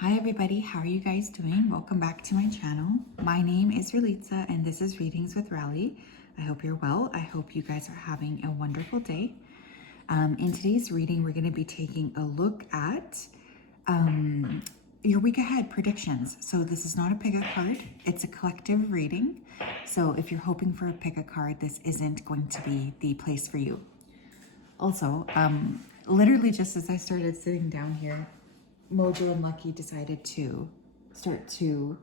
Hi everybody, how are you guys doing? Welcome back to my channel. My name is Ralitza and this is Readings with Rali. I hope you're well. I hope you guys are having a wonderful day. In today's reading, we're going to be taking a look at your week ahead predictions. So this is not a pick a card, it's a collective reading. So if you're hoping for a pick a card, this isn't going to be the place for you. Also, literally just as I started sitting down here, Mojo and Lucky decided to start to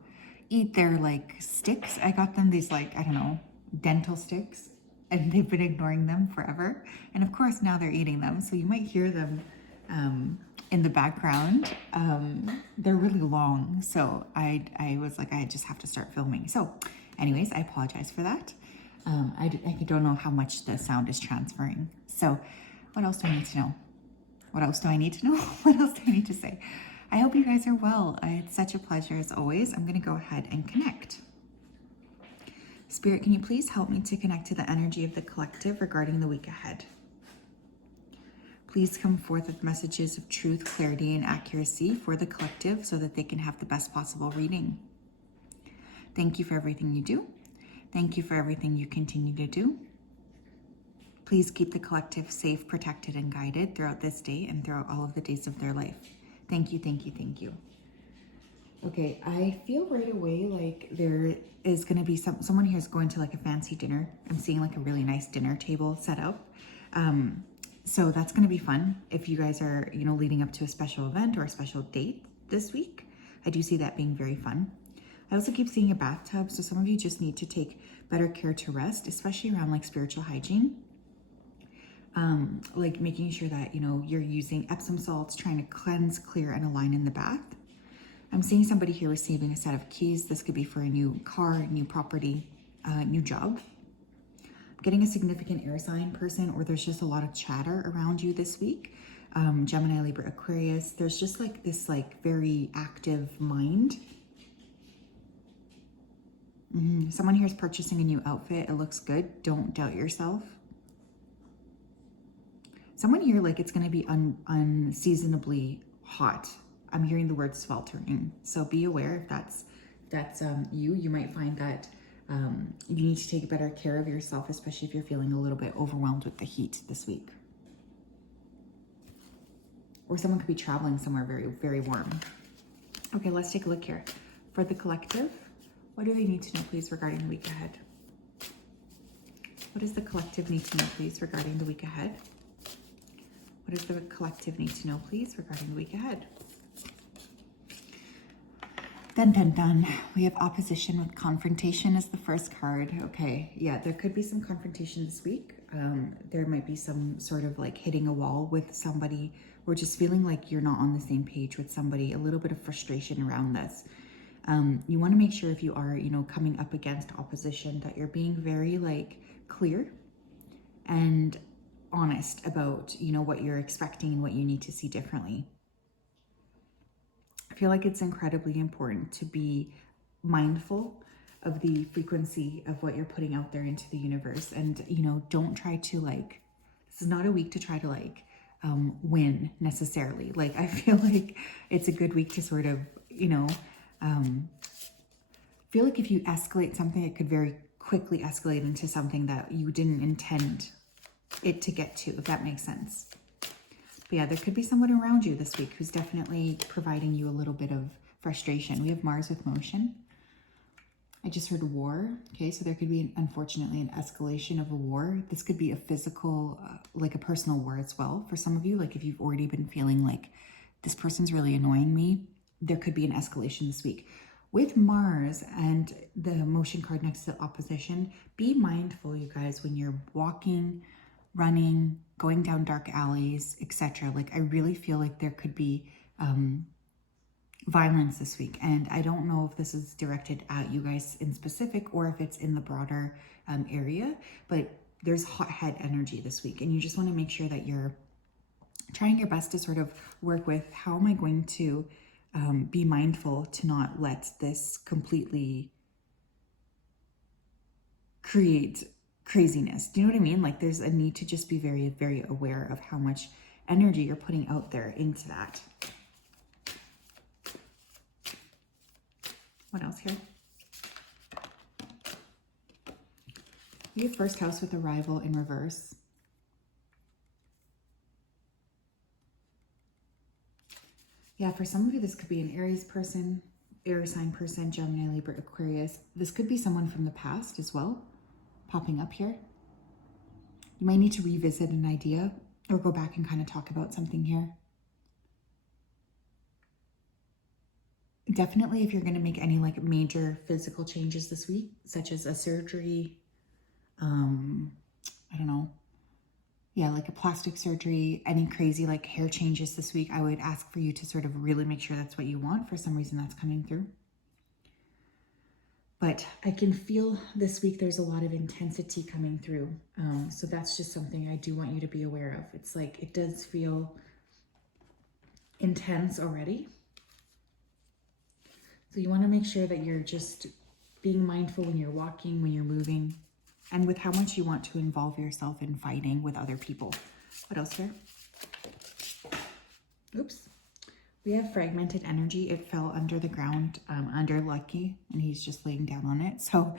eat their like sticks. I got them these like, I don't know, dental sticks, and they've been ignoring them forever. And of course now they're eating them. So you might hear them in the background. They're really long. So I was like, I just have to start filming. So anyways, I apologize for that. I don't know how much the sound is transferring. So what else do I need to know? What else do I need to know? What else do I need to say? I hope you guys are well. It's such a pleasure as always. I'm going to go ahead and connect. Spirit, can you please help me to connect to the energy of the collective regarding the week ahead? Please come forth with messages of truth, clarity, and accuracy for the collective so that they can have the best possible reading. Thank you for everything you do. Thank you for everything you continue to do. Please keep the collective safe, protected, and guided throughout this day and throughout all of the days of their life. Thank you, thank you, thank you. Okay, I feel right away like there is going to be someone here is going to like a fancy dinner. I'm seeing like a really nice dinner table set up. So that's going to be fun if you guys are, leading up to a special event or a special date this week. I do see that being very fun. I also keep seeing a bathtub. So some of you just need to take better care to rest, especially around like spiritual hygiene. Like making sure that, you're using Epsom salts, trying to cleanse, clear, and align in the bath. I'm seeing somebody here receiving a set of keys. This could be for a new car, new property, new job. I'm getting a significant air sign person, or there's just a lot of chatter around you this week. Gemini, Libra, Aquarius. There's just like this like very active mind. Someone here is purchasing a new outfit. It looks good. Don't doubt yourself. Someone here, like it's going to be unseasonably hot. I'm hearing the word sweltering. So be aware if that's you might find that you need to take better care of yourself, especially if you're feeling a little bit overwhelmed with the heat this week. Or someone could be traveling somewhere very, very warm. Okay, let's take a look here. For the collective, what do they need to know, please, regarding the week ahead? What does the collective need to know, please, regarding the week ahead? What does the collective need to know, please, regarding the week ahead? Dun, dun, dun. We have opposition with confrontation as the first card. Okay, yeah, there could be some confrontation this week. There might be some sort of like hitting a wall with somebody or just feeling like you're not on the same page with somebody, a little bit of frustration around this. You want to make sure if you are, coming up against opposition that you're being very like clear and honest about, what you're expecting and what you need to see differently. I feel like it's incredibly important to be mindful of the frequency of what you're putting out there into the universe. And, don't try to like, this is not a week to try to like win necessarily. Like, I feel like it's a good week to sort of, feel like if you escalate something, it could very quickly escalate into something that you didn't intend it to get to, if that makes sense. But yeah, there could be someone around you this week who's definitely providing you a little bit of frustration. We have Mars with motion. I just heard war. Okay, so there could be, unfortunately, an escalation of a war. This could be a physical, like a personal war as well. For some of you, like if you've already been feeling like this person's really annoying me, there could be an escalation this week. With Mars and the motion card next to the opposition, be mindful, you guys, when you're walking, running, going down dark alleys, etc. Like I really feel like there could be violence this week. And I don't know if this is directed at you guys in specific or if it's in the broader area, but there's hothead energy this week. And you just want to make sure that you're trying your best to sort of work with how am I going to be mindful to not let this completely create craziness. Do you know what I mean? Like there's a need to just be very, very aware of how much energy you're putting out there into that. What else here? We have first house with arrival in reverse. Yeah, for some of you, this could be an Aries person, air sign person, Gemini, Libra, Aquarius. This could be someone from the past as well, popping up here. You might need to revisit an idea or go back and kind of talk about something here. Definitely if you're going to make any like major physical changes this week, such as a surgery, I don't know. Yeah, like a plastic surgery, any crazy like hair changes this week, I would ask for you to sort of really make sure that's what you want. For some reason that's coming through. But I can feel this week there's a lot of intensity coming through. So that's just something I do want you to be aware of. It's like it does feel intense already. So you want to make sure that you're just being mindful when you're walking, when you're moving, and with how much you want to involve yourself in fighting with other people. What else here? Oops. We have fragmented energy. It fell under the ground, under Lucky, and he's just laying down on it. So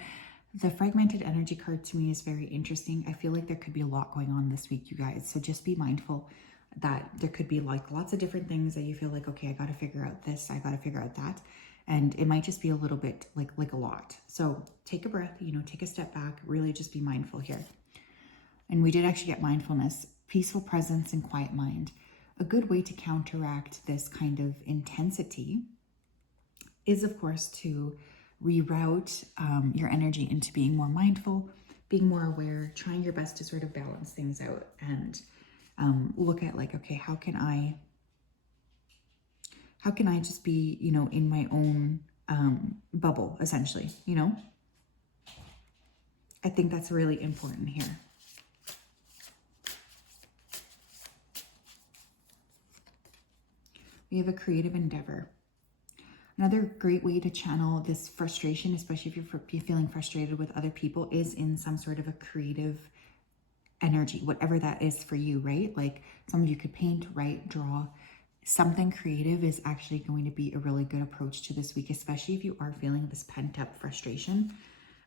the fragmented energy card to me is very interesting. I feel like there could be a lot going on this week, you guys. So just be mindful that there could be like lots of different things that you feel like, okay, I got to figure out this, I got to figure out that. And it might just be a little bit like a lot. So take a breath, you know, take a step back, really just be mindful here. And we did actually get mindfulness, peaceful presence and quiet mind. A good way to counteract this kind of intensity is, of course, to reroute your energy into being more mindful, being more aware, trying your best to sort of balance things out and look at like, okay, how can I just be, you know, in my own bubble, essentially, you know? I think that's really important here. We have a creative endeavor. Another great way to channel this frustration, especially if you're feeling frustrated with other people, is in some sort of a creative energy, whatever that is for you, right? Like some of you could paint, write, draw. Something creative is actually going to be a really good approach to this week, especially if you are feeling this pent-up frustration.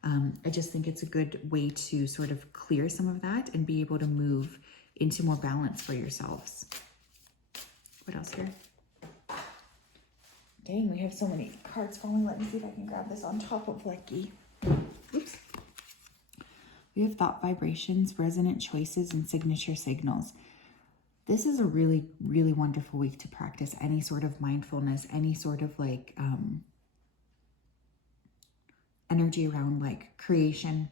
I just think it's a good way to sort of clear some of that and be able to move into more balance for yourselves. What else here? Dang, we have so many cards falling. Let me see if I can grab this on top of Lucky. Oops. We have thought vibrations, resonant choices, and signature signals. This is a really, really wonderful week to practice any sort of mindfulness, any sort of like energy around like creation,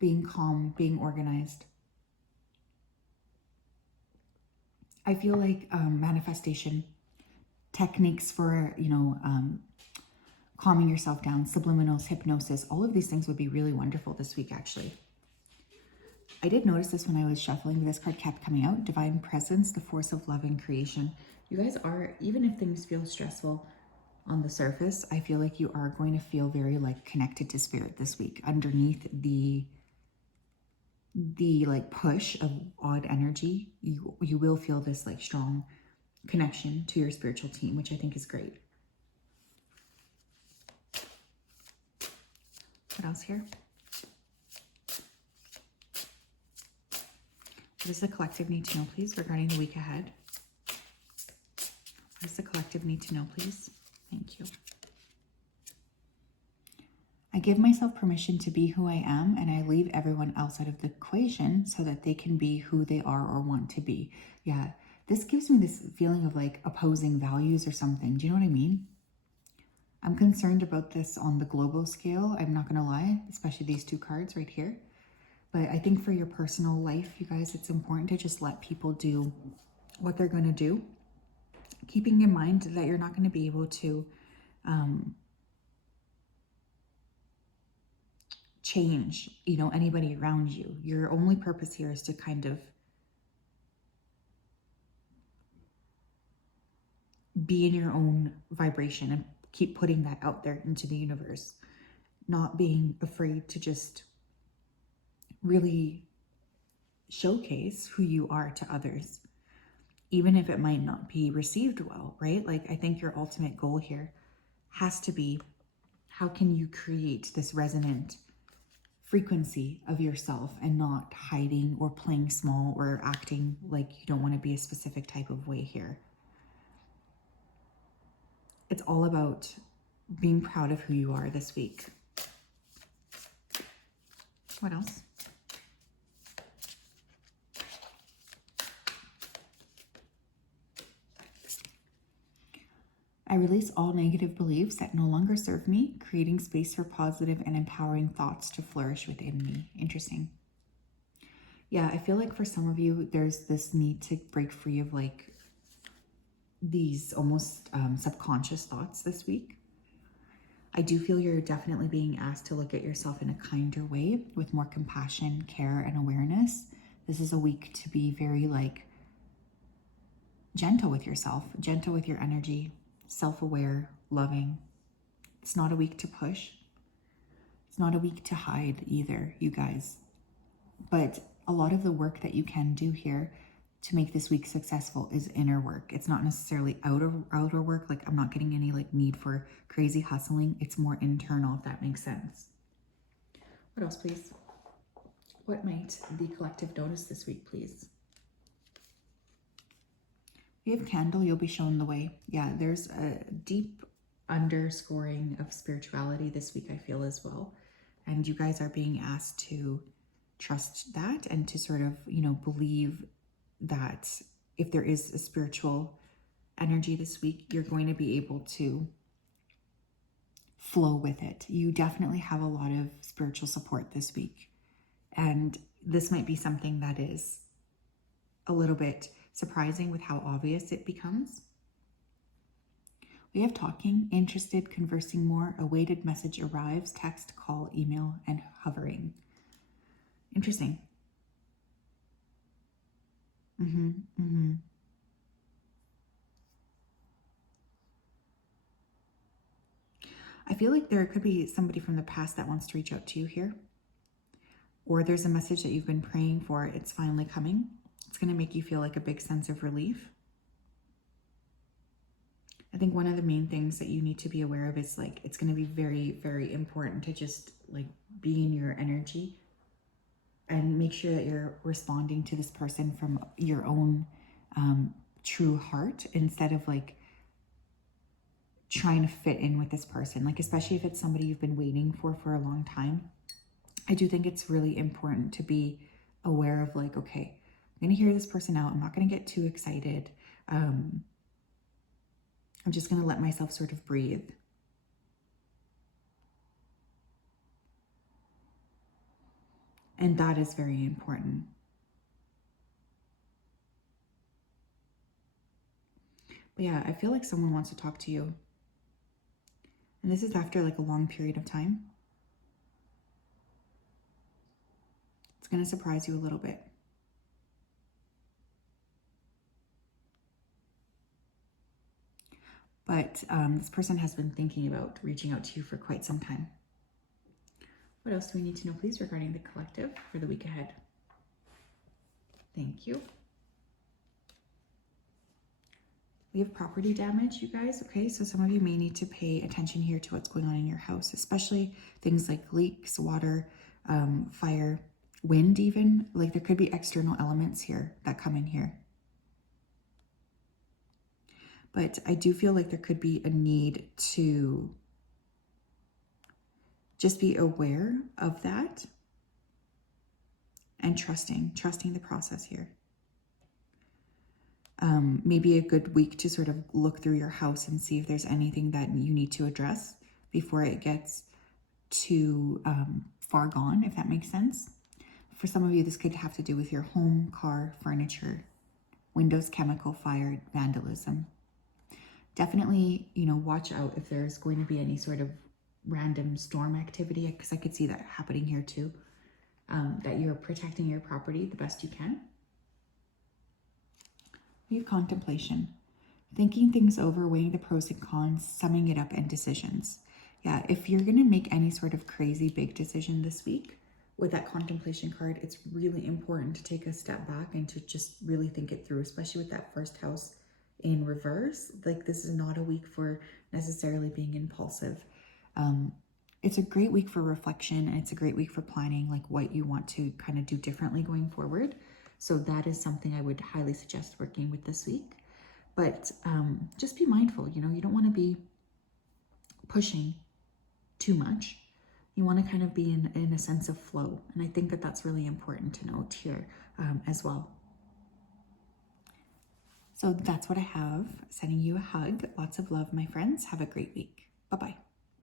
being calm, being organized. I feel like manifestation techniques for, you know, calming yourself down, subliminals, hypnosis, all of these things would be really wonderful this week, actually. I did notice this when I was shuffling. This card kept coming out. Divine presence, the force of love and creation. You guys are, even if things feel stressful on the surface, I feel like you are going to feel very like connected to spirit this week. Underneath the like push of odd energy, you will feel this like strong connection to your spiritual team, which I think is great. What else here? What does the collective need to know, please, regarding the week ahead? What does the collective need to know, please? Thank you. I give myself permission to be who I am, and I leave everyone else out of the equation so that they can be who they are or want to be. Yeah, this gives me this feeling of like opposing values or something. Do you know what I mean? I'm concerned about this on the global scale. I'm not going to lie, especially these two cards right here. But I think for your personal life, you guys, it's important to just let people do what they're going to do. Keeping in mind that you're not going to be able to change, you know, anybody around you. Your only purpose here is to kind of be in your own vibration and keep putting that out there into the universe. Not being afraid to just really showcase who you are to others, even if it might not be received well, right? Like, I think your ultimate goal here has to be how can you create this resonant frequency of yourself and not hiding or playing small or acting like you don't want to be a specific type of way here. It's all about being proud of who you are this week. What else? I release all negative beliefs that no longer serve me, creating space for positive and empowering thoughts to flourish within me. Interesting. Yeah, I feel like for some of you, there's this need to break free of like these almost subconscious thoughts this week. I do feel you're definitely being asked to look at yourself in a kinder way with more compassion, care, and awareness. This is a week to be very like gentle with yourself, gentle with your energy, self-aware, loving. It's not a week to push. It's not a week to hide either, you guys. But a lot of the work that you can do here to make this week successful is inner work. It's not necessarily outer work. Like I'm not getting any like need for crazy hustling. It's more internal, if that makes sense. What else, please? What might the collective notice this week, please? We have candle, you'll be shown the way. Yeah, there's a deep underscoring of spirituality this week, I feel as well. And you guys are being asked to trust that and to sort of, you know, believe that if there is a spiritual energy this week, you're going to be able to flow with it. You definitely have a lot of spiritual support this week. And this might be something that is a little bit surprising with how obvious it becomes. We have talking, interested, conversing more, awaited message arrives, text, call, email, and hovering. Interesting. I feel like there could be somebody from the past that wants to reach out to you here. Or there's a message that you've been praying for. It's finally coming. It's going to make you feel like a big sense of relief. I think one of the main things that you need to be aware of is like, it's going to be very, very important to just like be in your energy and make sure that you're responding to this person from your own true heart instead of like trying to fit in with this person. Like, especially if it's somebody you've been waiting for a long time. I do think it's really important to be aware of like, okay, I'm going to hear this person out. I'm not going to get too excited. I'm just going to let myself sort of breathe. And that is very important. But yeah, I feel like someone wants to talk to you. And this is after like a long period of time. It's going to surprise you a little bit. But this person has been thinking about reaching out to you for quite some time. What else do we need to know, please, regarding the collective for the week ahead? Thank you. We have property damage, you guys. Okay, so some of you may need to pay attention here to what's going on in your house, especially things like leaks, water, fire, wind even. Like there could be external elements here that come in here. But I do feel like there could be a need to just be aware of that and trusting the process here. Maybe a good week to sort of look through your house and see if there's anything that you need to address before it gets too far gone, if that makes sense. For some of you, this could have to do with your home, car, furniture, windows, chemical, fire, vandalism. Definitely, you know, watch out if there's going to be any sort of random storm activity, because I could see that happening here too, that you're protecting your property the best you can. We have contemplation, thinking things over, weighing the pros and cons, summing it up, and decisions. Yeah, if you're going to make any sort of crazy big decision this week with that contemplation card, it's really important to take a step back and to just really think it through, especially with that first house in reverse. Like, this is not a week for necessarily being impulsive. it's a great week for reflection, and it's a great week for planning like what you want to kind of do differently going forward. So that is something I would highly suggest working with this week. But just be mindful, you know, you don't want to be pushing too much. You want to kind of be in a sense of flow. And I think that that's really important to note here as well. So that's what I have. Sending you a hug. Lots of love, my friends. Have a great week. Bye-bye.